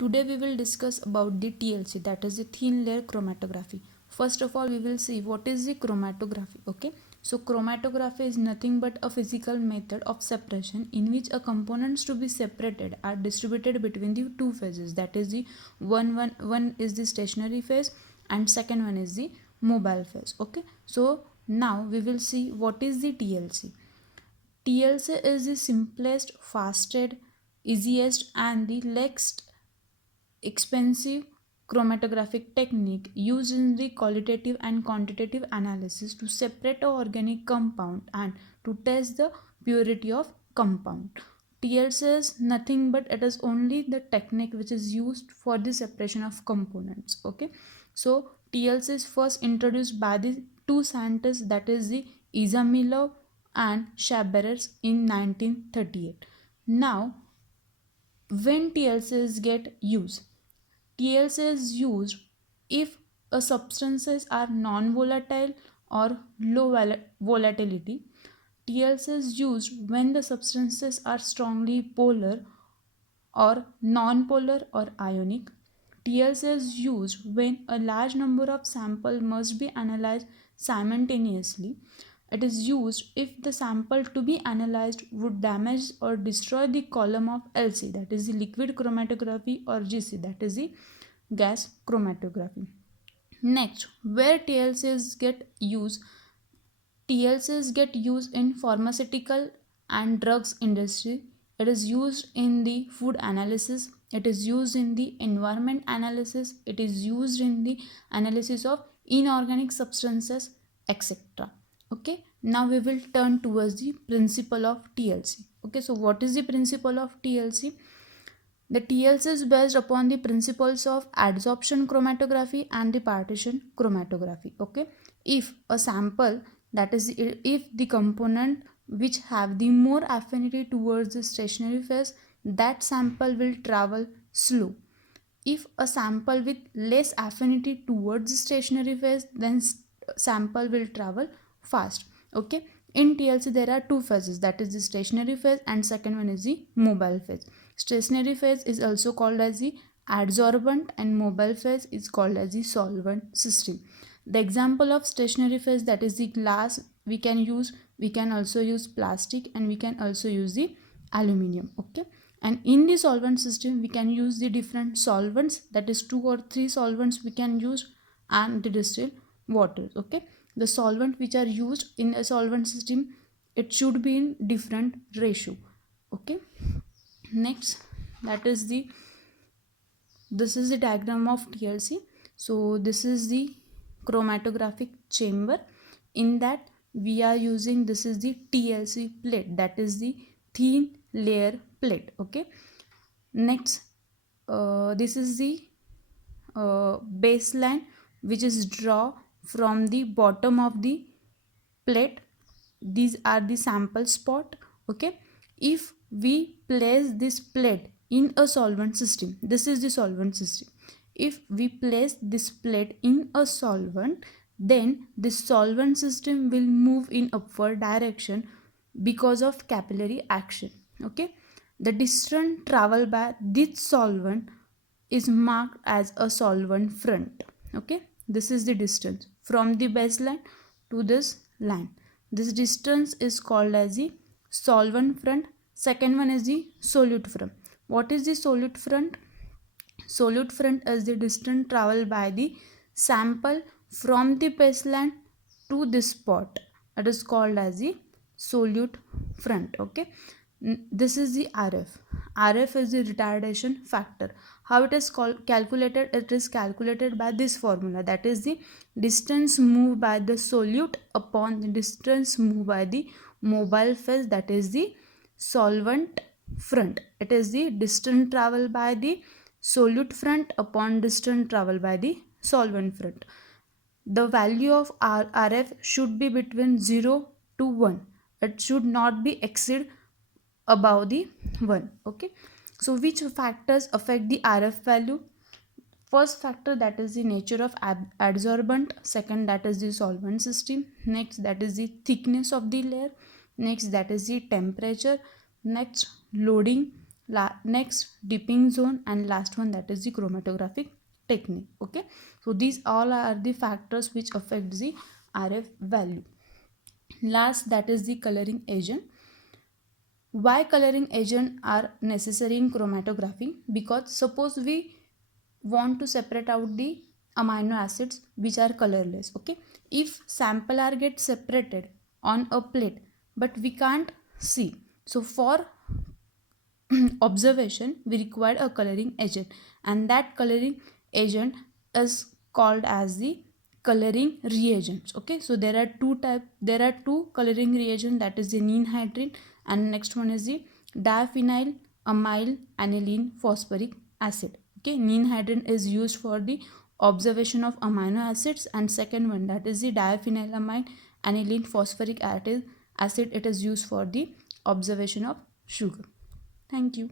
Today we will discuss about the TLC, that is the thin layer chromatography. First of all, we will see what is the chromatography. Okay, so chromatography is nothing but a physical method of separation in which a components to be separated are distributed between the two phases. That is the one is the stationary phase and second one is the mobile phase. Okay, so now we will see what is the TLC. TLC is the simplest, fastest, easiest, and the least expensive chromatographic technique used in the qualitative and quantitative analysis to separate a organic compound and to test the purity of compound. TLC is nothing but it is only the technique which is used for the separation of components. Okay, so TLC is first introduced by the two scientists, that is the Izamilov and Schaberers in 1938. Now, when TLCs get used, TLC is used if a substances are non-volatile or low volatility. TLC is used when the substances are strongly polar or non-polar or ionic. TLC is used when a large number of samples must be analyzed simultaneously. It is used if the sample to be analyzed would damage or destroy the column of LC, that is the liquid chromatography, or GC, that is the gas chromatography. Next, where TLCs get used in pharmaceutical and drugs industry. It is used in the food analysis. It is used in the environment analysis. It is used in the analysis of inorganic substances, etc. Okay. Now we will turn towards the principle of TLC. Okay. So what is the principle of TLC? The TLC is based upon the principles of adsorption chromatography and the partition chromatography. Okay, if a sample, that is if the component which have the more affinity towards the stationary phase, that sample will travel slow. If a sample with less affinity towards the stationary phase, then sample will travel fast. Okay, in TLC there are two phases, that is the stationary phase and second one is the mobile phase. Stationary phase is also called as the adsorbent and mobile phase is called as the solvent system. The example of stationary phase, that is the glass, we can also use plastic, and we can also use the aluminium. Okay, and in the solvent system we can use the different solvents, that is 2 or 3 solvents we can use, and the distilled water. Okay, the solvent which are used in a solvent system, it should be in different ratio. Okay, next, that is the this is the diagram of TLC. So this is the chromatographic chamber. In that we are using, this is the TLC plate, that is the thin layer plate. Okay, next, this is the baseline which is draw from the bottom of the plate. These are the sample spot. Okay, if we place this plate in a solvent system, this is the solvent system. If we place this plate in a solvent, then the solvent system will move in upward direction because of capillary action. Okay, the distance traveled by this solvent is marked as a solvent front. Okay, this is the distance from the baseline to this line. This distance is called as the solvent front. Second one is the solute front. What is the solute front? Solute front is the distance traveled by the sample from the baseline to this spot. It is called as the solute front. Okay, this is the RF. RF is the retardation factor. How it is calculated? It is calculated by this formula, that is the distance moved by the solute upon the distance moved by the mobile phase, that is the solvent front. It is the distance traveled by the solute front upon distance traveled by the solvent front. The value of RF should be between 0 to 1. It should not be exceed above the 1. Okay, so which factors affect the RF value? First factor, that is the nature of adsorbent. Second, that is the solvent system. Next, that is the thickness of the layer. Next, that is the temperature. Next, loading. next dipping zone, and last one, that is the chromatographic technique. Okay, so these all are the factors which affect the RF value. Last, that is the coloring agent. Why coloring agent are necessary in chromatography? Because suppose we want to separate out the amino acids which are colorless. Okay, if sample are get separated on a plate but we can't see, so for observation we require a coloring agent, and that coloring agent is called as the coloring reagents. Okay, so there are two coloring reagent, that is the ninhydrin, and next one is the diphenyl amyl aniline phosphoric acid. Okay, ninhydrin is used for the observation of amino acids, and second one, that is the diphenylamine aniline phosphoric acid, it is used for the observation of sugar. Thank you.